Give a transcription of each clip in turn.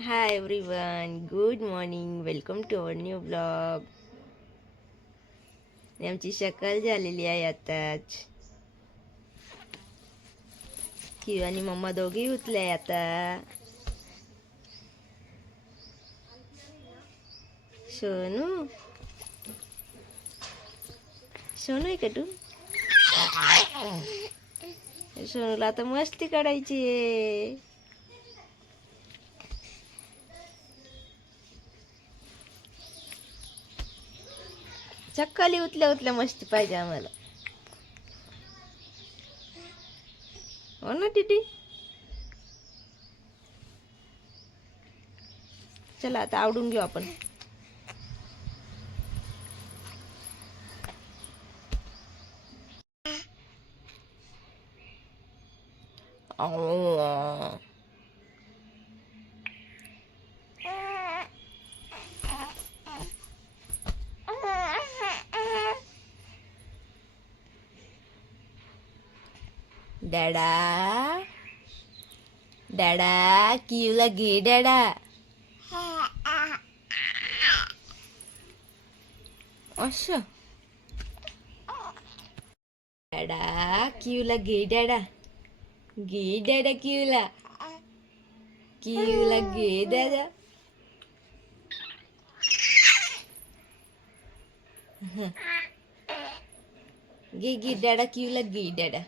Hi everyone good morning welcome to our new vlog आमची शकल झालेली आहे आताच. किव आणि मम्मा दोघी उठले आता. सोनू? सोनू आहे का तू? सोनूला आता मस्ती काढायची आहे. चक्काली उतल्या उतल्या मस्ती पाहिजे आम्हाला हो ना टिटी चला आता आवडून घेऊ आपण Oh. डॅडा डॅडा किवला घे डॅडा असं डॅडा किवला घे डॅडा घे डॅडा किवला किवला घे डॅडा घे घे डॅडा किवला घे डॅडा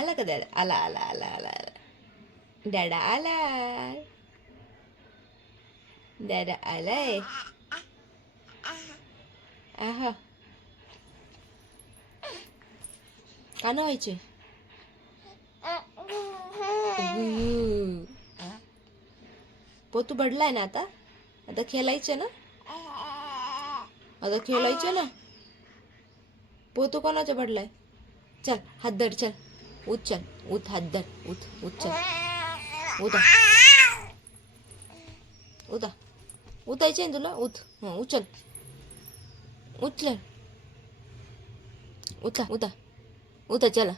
आला का दादा आला आला आला आला आला दादा आला दादा आलाय आहा का ना व्हायचे पोतू भडलाय ना आता आता खेळायचे ना आता खेळायचे ना पोतू कोणाचा भडलाय चल हात धर चल उठ चल उठ हात धर उठ उठ चल उठा उठा उठायचे ना तुला उठ हं उचल उचल उठा उठा उठा चला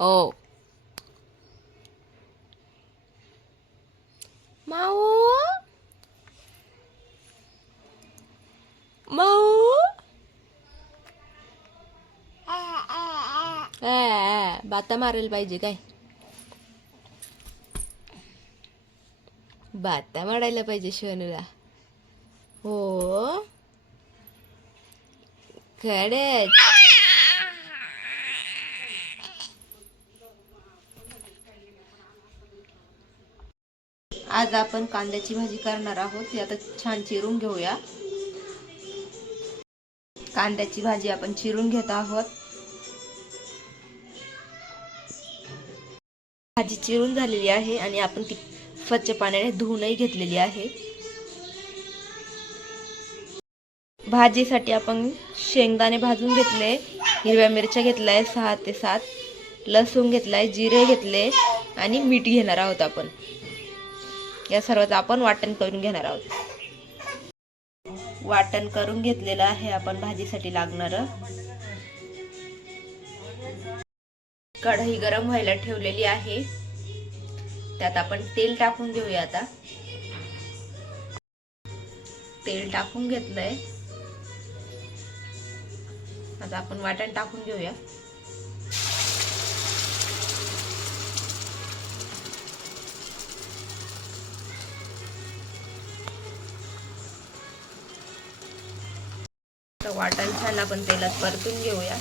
ओ आ, बाता पाहिजे काय? बाता मारायला पाहिजे शनूला. हो. खरंच. आज आपण कांद्याची भाजी करणार आहोत. ती आता छान चिरून घेऊया. कांद्याची भाजी आपण चिरून घेत आहोत. भाजी चिरून झालेली आहे आणि आपण ती स्वच्छ पाण्याने धुवूनही घेतलेली आहे. भाजीसाठी आपण शेंगदाणे भाजून घेतले हिरव्या मिरच्या घेतलाय सहा ते सात लसूण घेतलाय जिरे घेतले आणि मीठ घेणार आहोत आपण. या सर्वांचं आपण वाटण करून घेणार आहोत. वाटण करून घेतलेलं आहे आपण भाजीसाठी लागणारं. कढई गरम व्हायला ठेवलेली आहे. त्यात आपण तेल टाकून घेऊया आता. तेल टाकून घेतलंय. आता आपण वाटण टाकून घेऊया. वाटण छान आपण तेलात परतून घेऊया.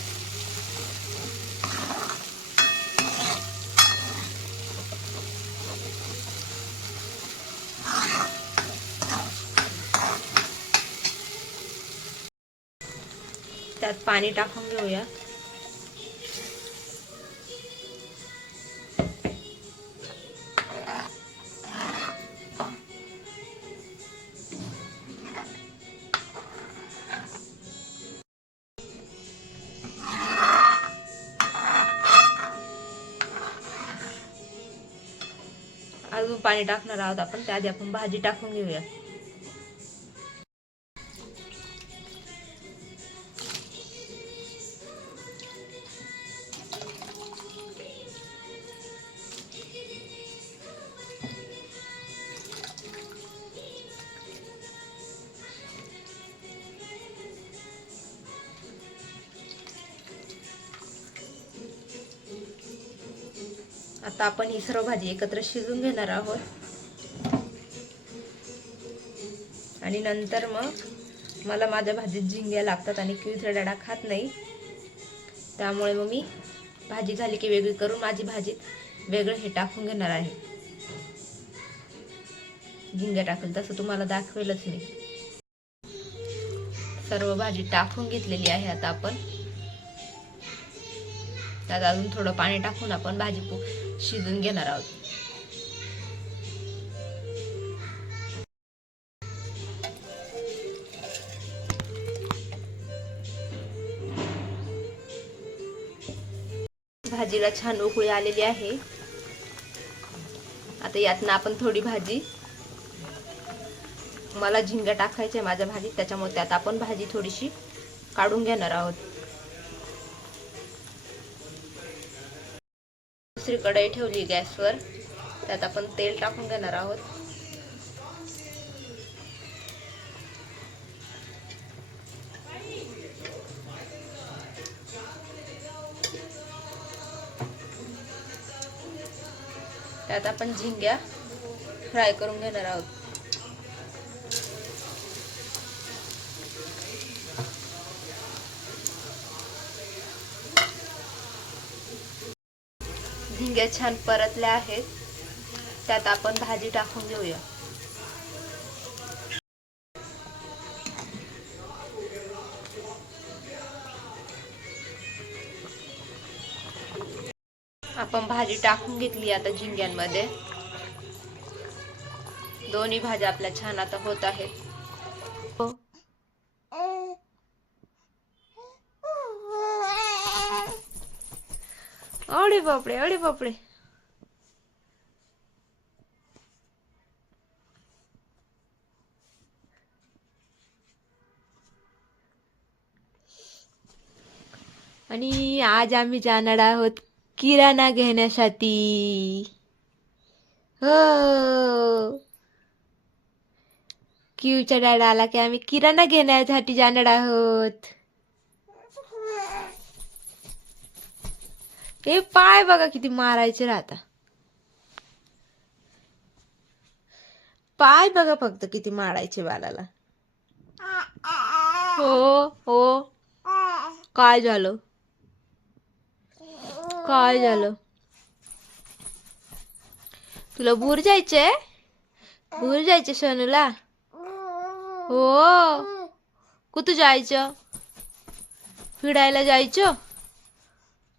त्यात पाणी टाकून घेऊया. अजून पाणी टाकणार आहोत आपण. त्याआधी आपण भाजी टाकून घेऊया. आता आपण ही सर्व भाजी एकत्र शिजून घेणार आहोत. आणि नंतर मग मला माझ्या भाजीत झिंग्या लागतात आणि किळीचा डाडा खात नाही. त्यामुळे मग मी भाजी झाली की वेगळी करून माझी भाजीत वेगळं हे टाकून घेणार आहे. झिंग्या टाकेल तसं तुम्हाला दाखवेलच मी. सर्व भाजी टाकून घेतलेली आहे आता आपण. त्यात अजून थोडं पाणी टाकून आपण भाजी शिजून घेणार आहोत. भाजीला छान उकळी आलेली आहे. आता यातनं आपण थोडी भाजी. मला झिंगा टाकायच्या माझ्या भाजीत त्याच्यामुळे त्यात आपण भाजी थोडीशी काढून घेणार आहोत. दुसरी कढई ठेवली गॅसवर. त्यात आपण तेल टाकून घेणार आहोत. त्यात आपण झिंग्या फ्राय करून घेणार आहोत. शेंग्या छान परतल्या आहेत. त्यात आपण भाजी टाकून घेऊया. आपण भाजी टाकून घेतली आता झिंग्यांमध्ये. दोन्ही भाज्या आपल्या छान आता होत आहेत. अरे बापडे अरे बापडे आणि आज आम्ही जाणार आहोत किराणा घेण्यासाठी. हो. क्यूच्या डाडा आला की आम्ही किराणा घेण्यासाठी जाणार आहोत. हे पाय बघा किती मारायचे राहता. पाय बघा फक्त किती मारायचे बालाला हो हो. काय झालं? काय झालं? तुला बूर जायचे? भूर जायचे सोनूला हो. कुठं जायचं? फिरायला जायचं?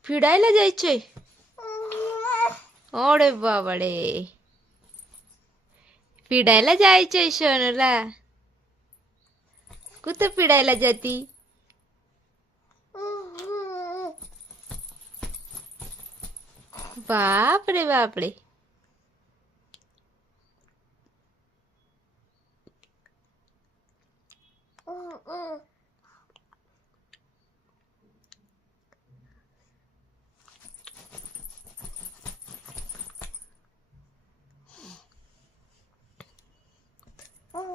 फिरायला जायचे ओडे बाबडे. फिरायला जायचंय सोनूला कुठं फिरायला जाती? बापरे बापरे.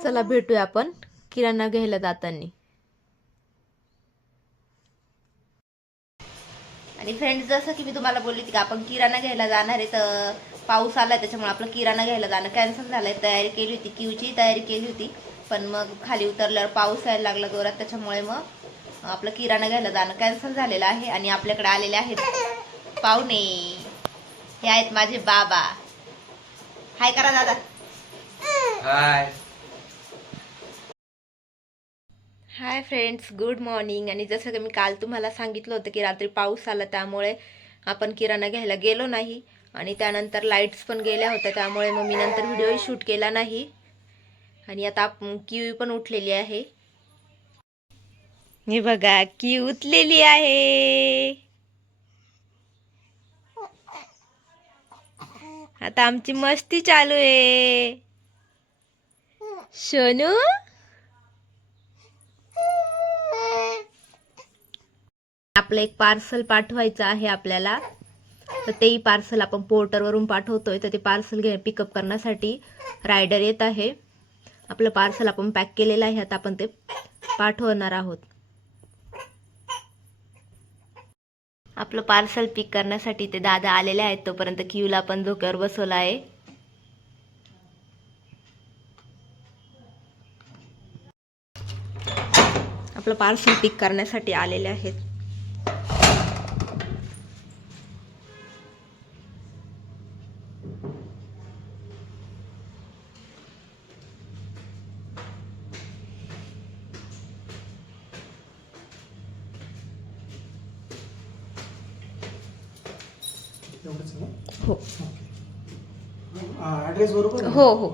चला भेटूया आपण. किराणा घ्यायला जाताना आणि फ्रेंड्स जसं की मी तुम्हाला बोलली होती की आपण किराणा घ्यायला जाणार आहे तर पाऊस आला त्याच्यामुळे आपलं किराणा घ्यायला जाणं कॅन्सल झालंय. तयारी केली होती किवची तयारी केली होती पण मग खाली उतरल्यावर पाऊस यायला लागला जोरात त्याच्यामुळे मग आपलं किराणा घ्यायला जाणं कॅन्सल झालेलं आहे आणि आपल्याकडे आलेले आहेत पाहुणे. हे आहेत माझे बाबा. हाय करा दादा. Hi hi friends good morning आणि जसं की मी काल तुम्हाला सांगितलं होतं की रात्री पाऊस आला त्यामुळे आपण किराणा घ्यायला गेलो नाही. आणि त्यानंतर लाईट्स पण गेल्या होत्या त्यामुळे मग मी नंतर व्हिडिओही शूट केला नाही. आणि आता आप- किवी पण उठलेली आहे. हे बघा की उठलेली आहे. आता आमची मस्ती चालू आहे. सोनू आपलं एक पार्सल पाठवायचं आहे आपल्याला. तर तेही पार्सल आपण पोर्टरवरून पाठवतोय. तर ते पार्सल घे पिकअप करण्यासाठी रायडर येत आहे. आपलं पार्सल आपण पॅक केलेलं आहे. आता आपण ते पाठवणार आहोत. आपलं पार्सल पिक करण्यासाठी ते दादा आलेले आहेत. तोपर्यंत क्यूला पण धोक्यावर बसवला आहे. आपलं पार्सल पिक करण्यासाठी आलेले आहेत. ॲड्रेस बरोबर आहे? हो हो.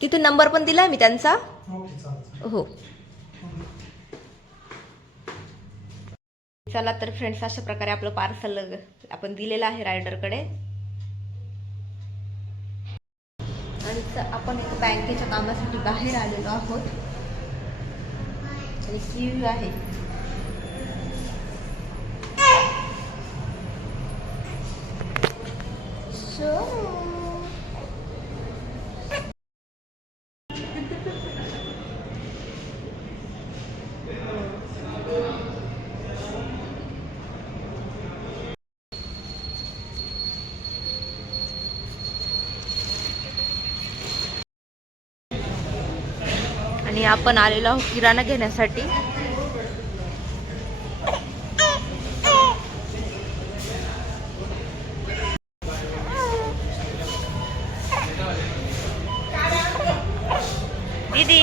तिथे नंबर पण दिला मी त्यांचा. ओके चालेल हो. चला तर फ्रेंड्स अशा प्रकारे आपलं पार्सल आपण दिलेलं आहे रायडरकडे आणि च- आपण एका बँकेच्या कामासाठी बाहेर आलेलो आहोत. आणि क्यू आहे. आणि आपण आलेलो आहोत किराणा घेण्यासाठी. दीदी.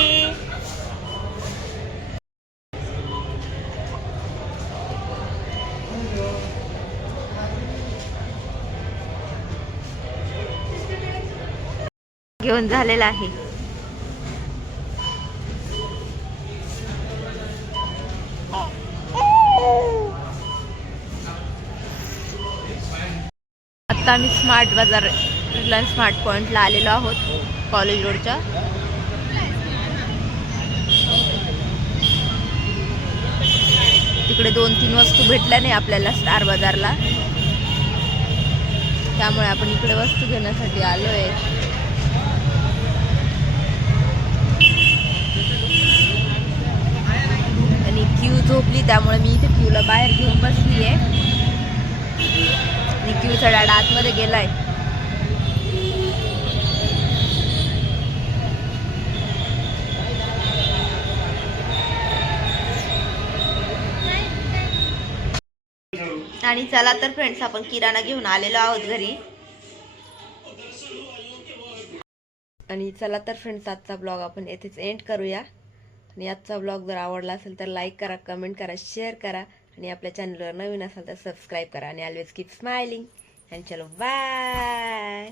घेऊन झालेला आहे. आत्ता आम्ही स्मार्ट बाजार रिलायन्स स्मार्ट पॉईंटला आलेलो आहोत कॉलेज रोडच्या तिकडे दोन तीन वस्तू भेटल्या नाही आपल्याला स्टार बाजारला. त्यामुळे आपण इकडे वस्तू घेण्यासाठी आलो आहे आणि क्यू झोपली त्यामुळे मी इथे क्यूला बाहेर घेऊन बसली आहे आणि क्यूचा आतमध्ये गेलाय. आणि चला तर फ्रेंड्स आपण किराणा घेऊन आलेलो आहोत घरी. आणि चला तर फ्रेंड्स आजचा ब्लॉग आपण येथेच एंड करूया. आणि आजचा ब्लॉग जर आवडला असेल तर लाईक करा कमेंट करा शेअर करा. आणि आपल्या चॅनलवर नवीन असाल तर सबस्क्राईब करा आणि ऑलवेज कीप स्माइलिंग आणि चलो बाय